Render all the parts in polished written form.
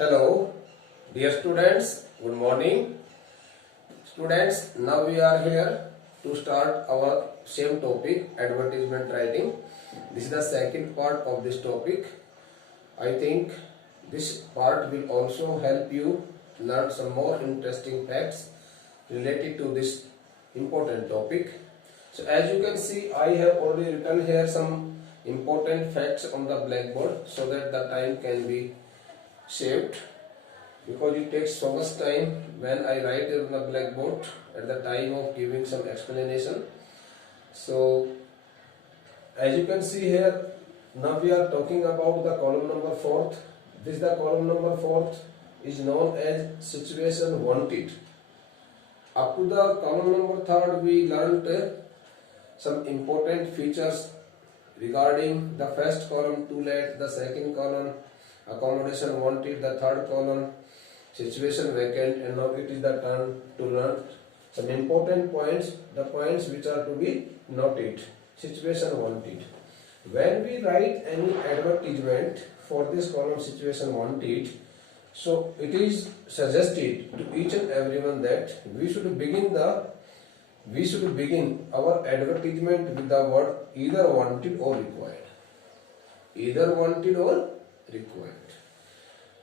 Hello, dear students, good morning. Students, now we are here to start our same topic, advertisement writing. This is the second part of this topic. I think this part will also help you learn some more interesting facts related to this important topic. So as you can see, I have already written here some important facts on the blackboard so that the time can be saved, because it takes so much time when I write it on the blackboard at the time of giving some explanation. So as you can see here, now we are talking about the column number 4th. This the column number 4th is known as situation wanted. Up to the column number 3rd we learnt some important features regarding the first column, to let, the second column accommodation wanted, the third column situation vacant, and now it is the turn to learn some important points, the points which are to be noted. Situation wanted. When we write any advertisement for this column situation wanted, so it is suggested to each and everyone that we should begin our advertisement with the word either wanted or required. Either wanted or required.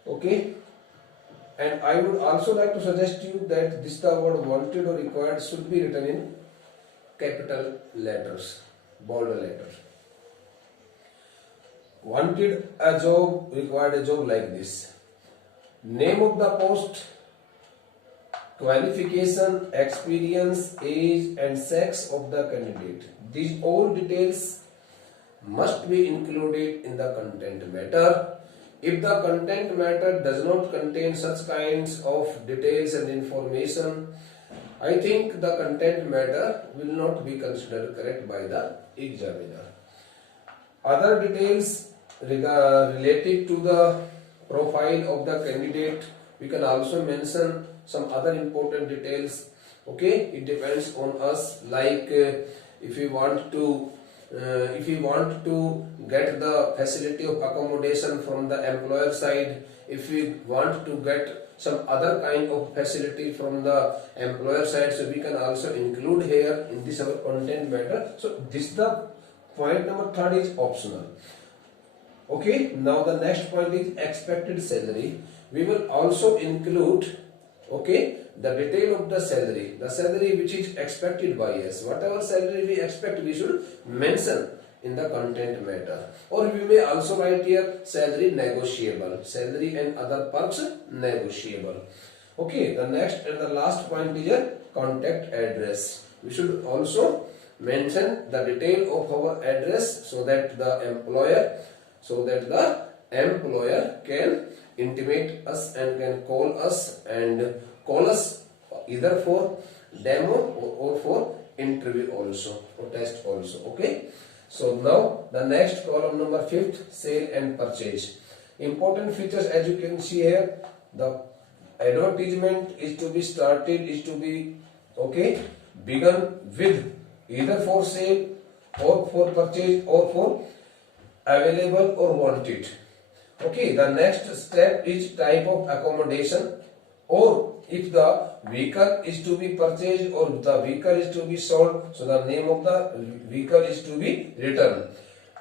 Okay, and I would also like to suggest you that this the word wanted or required should be written in capital letters, bold letters. Wanted a job, required a job, like this. Name of the post, qualification, experience, age and sex of the candidate. These all details must be included in the content matter. If the content matter does not contain such kinds of details and information, I think the content matter will not be considered correct by the examiner. Other details related to the profile of the candidate, we can also mention some other important details. Okay, it depends on us, like if we want to get the facility of accommodation from the employer side, if we want to get some other kind of facility from the employer side, so we can also include here in this our content matter. So this the point number 3rd is optional. Okay, now the next point is expected salary. We will also include, okay, the detail of the salary which is expected by us. Whatever salary we expect, we should mention in the content matter. Or we may also write here salary negotiable, salary and other perks negotiable. Okay, the next and the last point is a contact address. We should also mention the detail of our address so that the employer can intimate us and can call us either for demo or for interview also, or test also. Okay, so now the next column number 5th, sale and purchase. Important features, as you can see here, the advertisement is to be started, is to be begun with either for sale or for purchase or for available or wanted. Okay, the next step is type of accommodation, or if the vehicle is to be purchased or the vehicle is to be sold, so the name of the vehicle is to be written.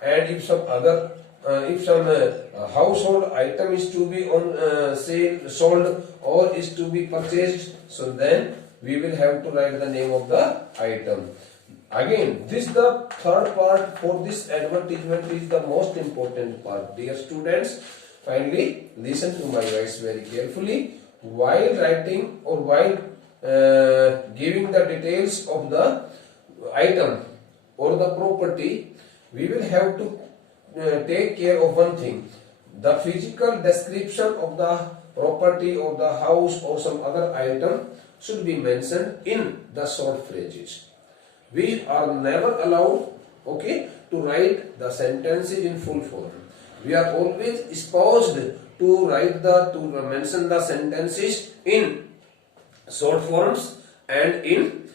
And if some other household item is to be on sale, sold, or is to be purchased, so then we will have to write the name of the item. Again, this the 3rd part for this advertisement is the most important part. Dear students, finally listen to my voice very carefully. While writing or while giving the details of the item or the property, we will have to take care of one thing. The physical description of the property or the house or some other item should be mentioned in the short phrases. We are never allowed, to write the sentences in full form. We are always supposed to mention the sentences in short forms and in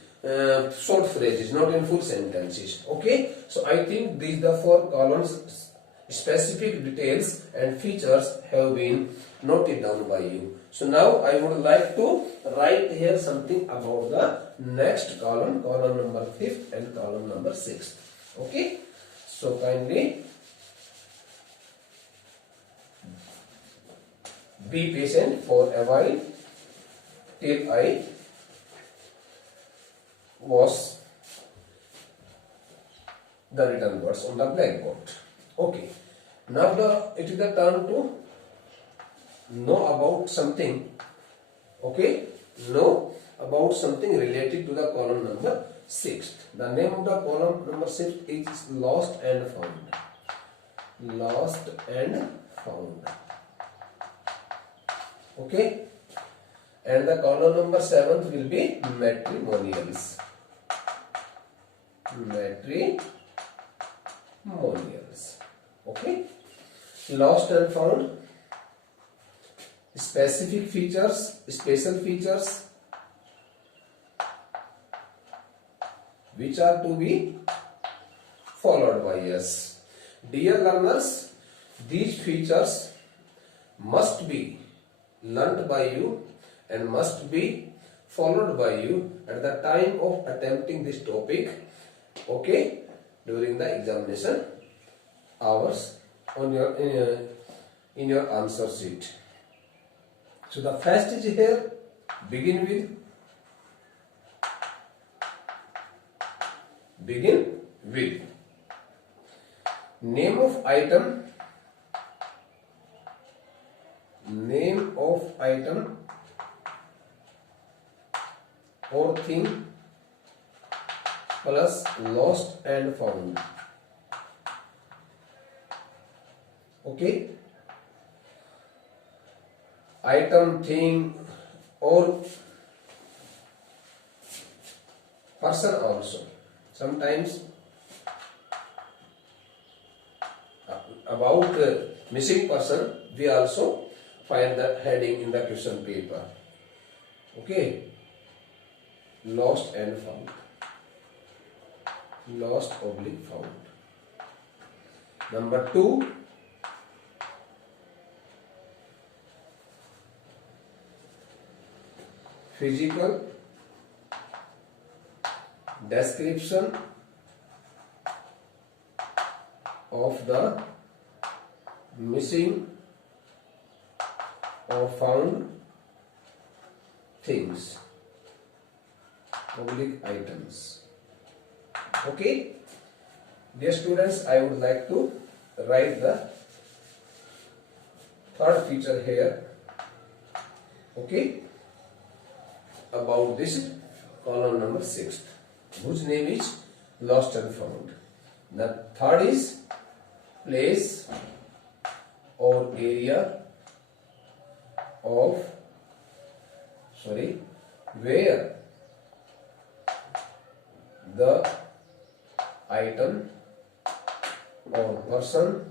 short phrases, not in full sentences. Okay, so I think these the 4 columns specific details and features have been noted down by you. So now I would like to write here something about the next column, column number 5th and column number 6th. Okay, so kindly be patient for a while till I was the written words on the blackboard. Okay, now it is the turn to know about something. Okay, know about something related to the column number 6. The name of the column number 6 is lost and found. Lost and found. Okay, and the column number 7 will be matrimonials. Matrimonials. Okay, lost and found, specific features, special features which are to be followed by us. Dear learners, these features must be learnt by you and must be followed by you at the time of attempting this topic. Okay, during the examination hours on your in your answer sheet. So the first is here, begin with name of item, or thing plus lost and found. Okay, item, thing or person also. Sometimes about missing person we also find the heading in the question paper. Okay, lost and found. Lost oblique found. Number 2, physical description of the missing or found things, oblique items. Okay, dear students, I would like to write the third feature here. Okay, about this column number 6, whose name is lost and found. The third is place or area of where the item or person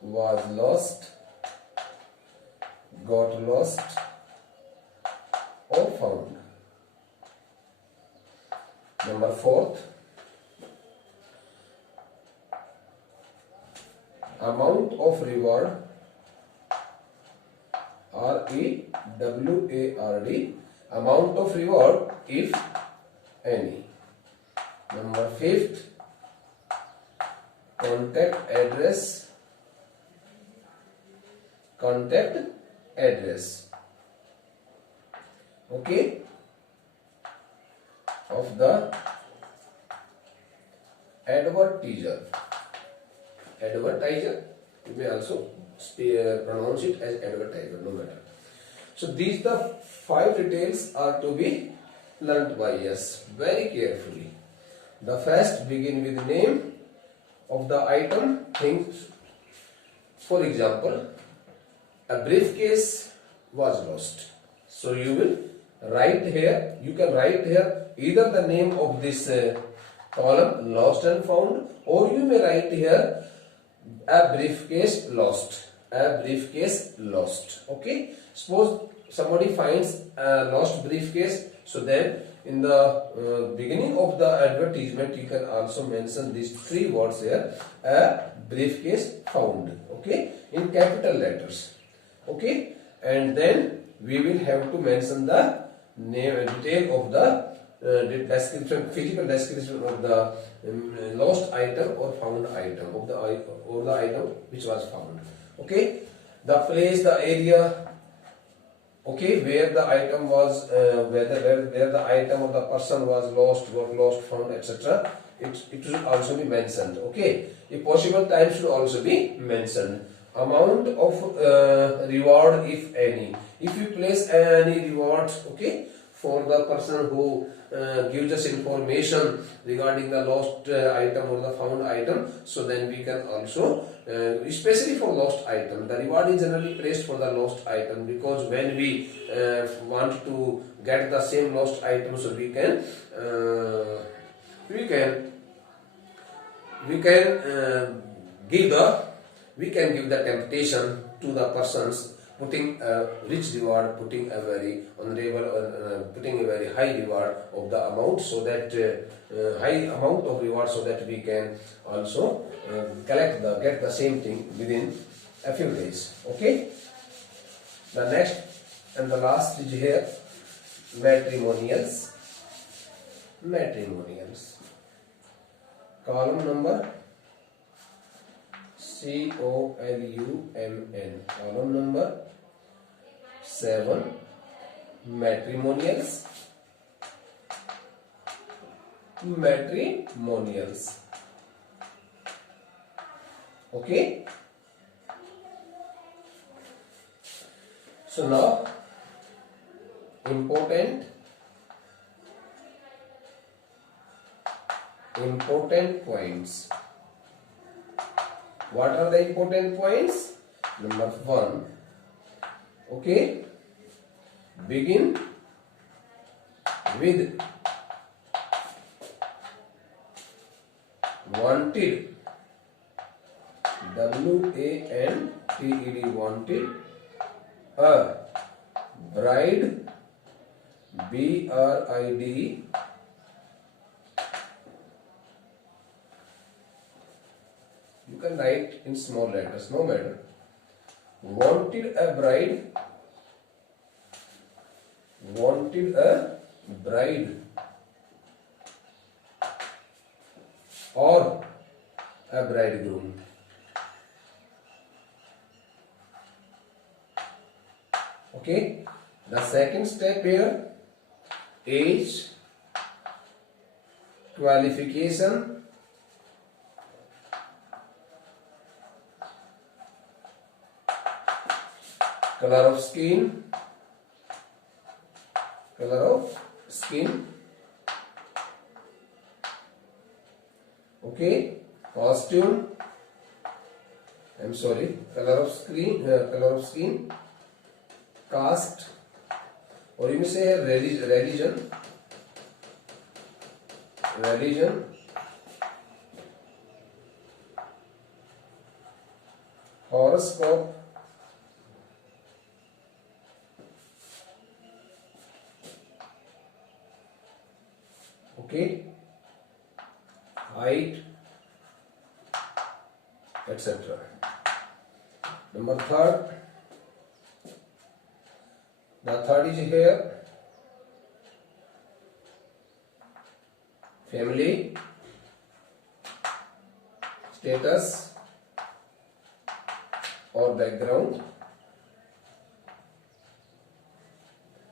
was lost, got lost or found. Number 4, amount of reward, REWARD, amount of reward if any. Number 5, contact address, okay, of the advertiser, you may also pronounce it as advertiser, no matter. So these the 5 details are to be learnt by us very carefully. The first, begin with name of the item, things. For example, a briefcase was lost. So you will write here, you can write here either the name of this column, lost and found, or you may write here a briefcase lost. Okay, suppose somebody finds a lost briefcase, so then in the beginning of the advertisement you can also mention these three words here: a briefcase found, okay, in capital letters, okay, and then we will have to mention the name, detail of the description, physical description of the lost item or found item of the item which was found, okay, the place, the area, okay, where the item was, where the item or the person was lost, got lost, found, etc. It should also be mentioned, okay. If possible, time should also be mentioned. Amount of reward, if any. If you place any rewards, okay, for the person who gives us information regarding the lost item or the found item, so then we can also, especially for lost item, the reward is generally placed for the lost item, because when we want to get the same lost item, so we can give the temptation to the persons, putting a rich reward, putting a very honorable, putting a very high reward of the amount, so that high amount of reward, so that we can also get the same thing within a few days, okay. The next and the last is here: matrimonials. Column number COLUMN, column number 7, matrimonials. Okay. So now important points. What are the important points? Number 1, okay, begin with wanted, WANTED, wanted, a bride, BRIDE, you can write in small letters, no matter. Wanted a bride, or a bridegroom. Okay. The second step here: age, qualification, color of skin, okay, costume, color of skin, caste, or you may say religion, horoscope, okay, height, etc. Number 3rd, the third is here: family, status or background,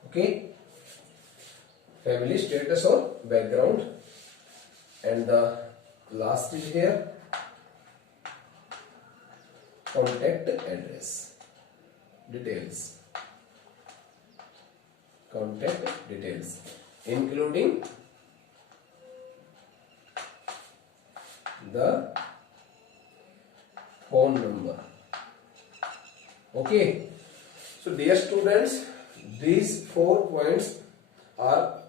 okay, family, status or background. And the last is here: contact address, details, including the phone number. Okay. So dear students, these 4 points are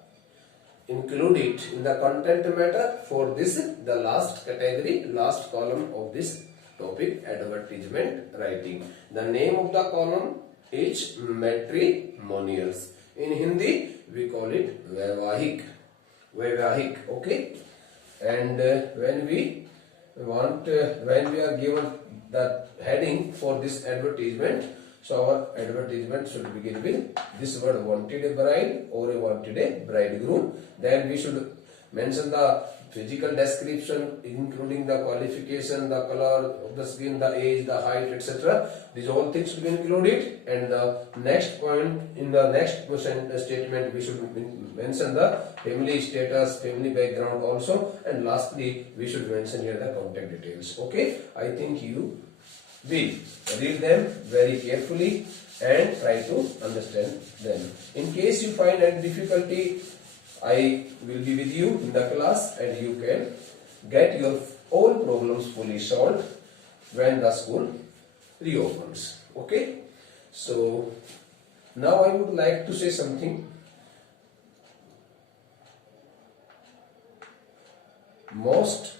included in the content matter for this, the last category, last column of this topic, advertisement writing. The name of the column is matrimonials. In Hindi, we call it Vaivahik. Vaivahik, okay? And when we are given the heading for this advertisement, so our advertisement should begin with this word, wanted a bride or a wanted a bridegroom. Then we should mention the physical description, including the qualification, the color of the skin, the age, the height, etc. These all things should be included. And the next point, in the next statement, we should mention the family status, family background also. And lastly, we should mention here the contact details. Okay, I think you will read them very carefully and try to understand them. In case you find any difficulty, I will be with you in the class and you can get your all problems fully solved when the school reopens. Okay? So, now I would like to say something. Most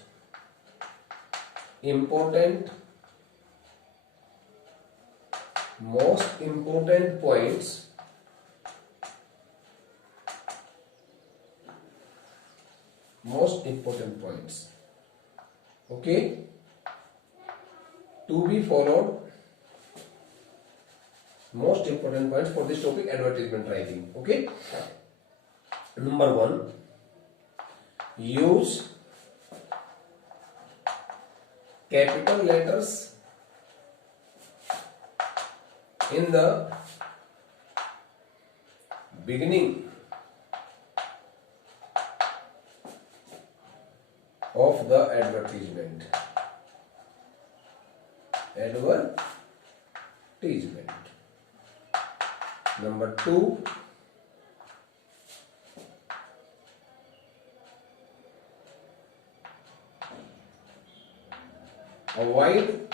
important points okay, to be followed. Most important points for this topic, advertisement writing. Okay, number 1, use capital letters in the beginning of the advertisement. Number 2, avoid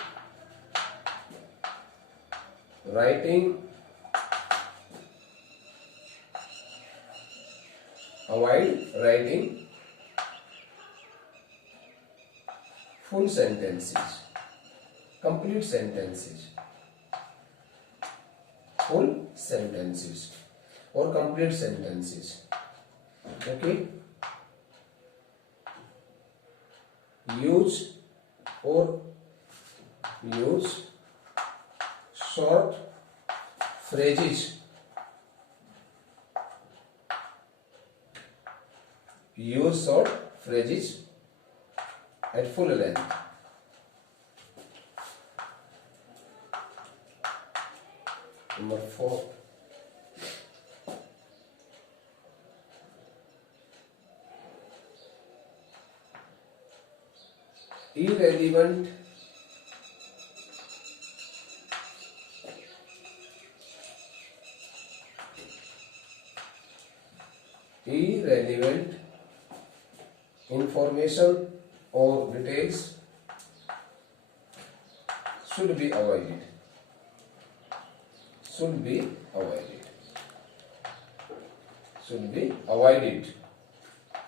writing full sentences, complete sentences, full sentences or complete sentences. Okay, use short phrases. Use short phrases at full length. Number 4, irrelevant information or details should be avoided.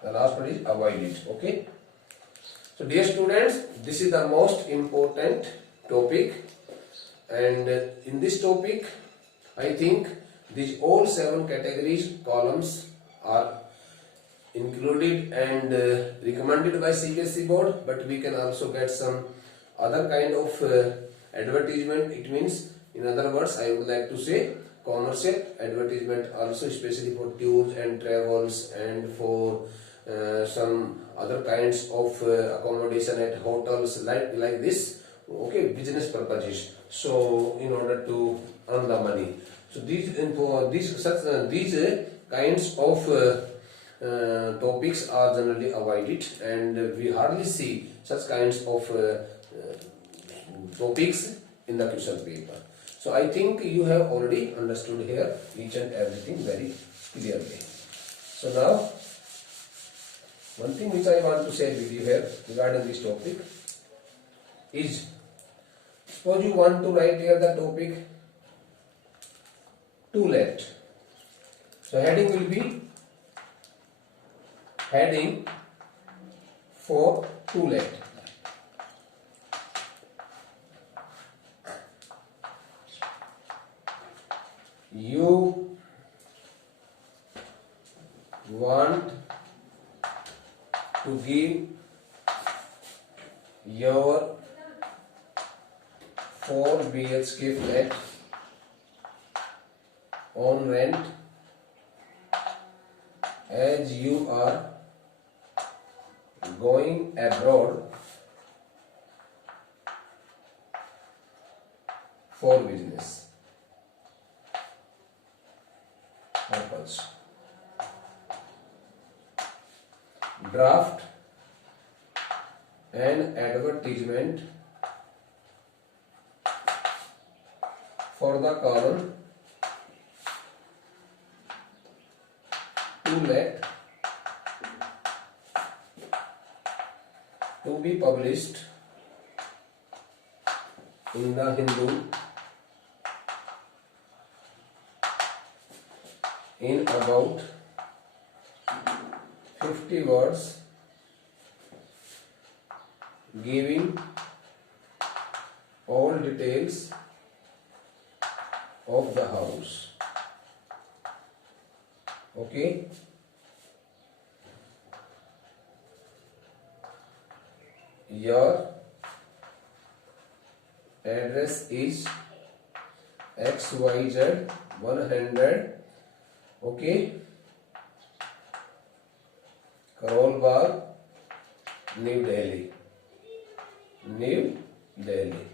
The last one is avoided. Okay. So dear students, this is the most important topic, and in this topic I think these all 7 categories, columns are included and recommended by CBSE board, but we can also get some other kind of advertisement. It means, in other words, I would like to say commercial advertisement also, especially for tours and travels and for some other kinds of accommodation at hotels like this. Okay, business purposes. So in order to earn the money, so these kinds of topics are generally avoided, and we hardly see such kinds of topics in the question paper. So I think you have already understood here each and everything very clearly. So now, one thing which I want to share with you here regarding this topic is, suppose you want to write here the topic "to let." So heading will be heading for "to let." You want to give your 4 BHK flat on rent as you are going abroad for business purpose. Draft an advertisement for the column to let to be published in the Hindu in about 50 words, giving all details of the house. Okay. Your address is XYZ 100. Okay. Karol Bagh, New Delhi. New Delhi.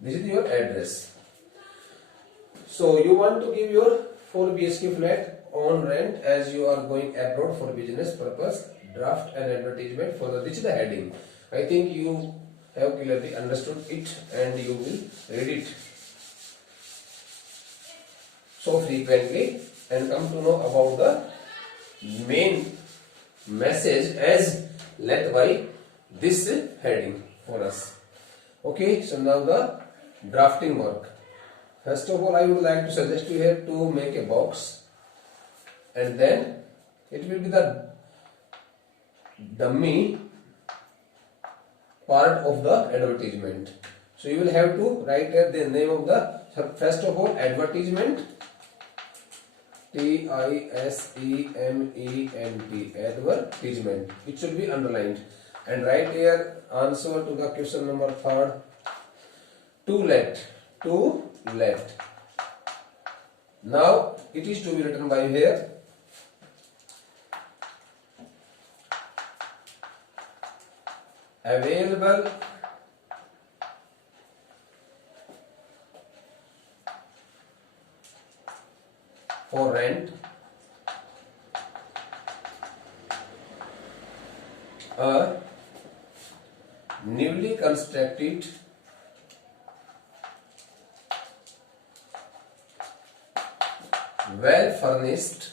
This is your address. So you want to give your 4 BHK flat on rent as you are going abroad for business purpose. Draft an advertisement for the. This is the heading. I think you have clearly understood it and you will read it so frequently and come to know about the main message as led by this heading for us. Okay, so now the drafting work. First of all, I would like to suggest you here to make a box, and then it will be the dummy part of the advertisement. So you will have to write the name of the, first of all, advertisement, TISEMENT, advertisement. It should be underlined. And write here answer to the question number 3rd. To let. Now it is to be written by here. Available for rent a newly constructed well furnished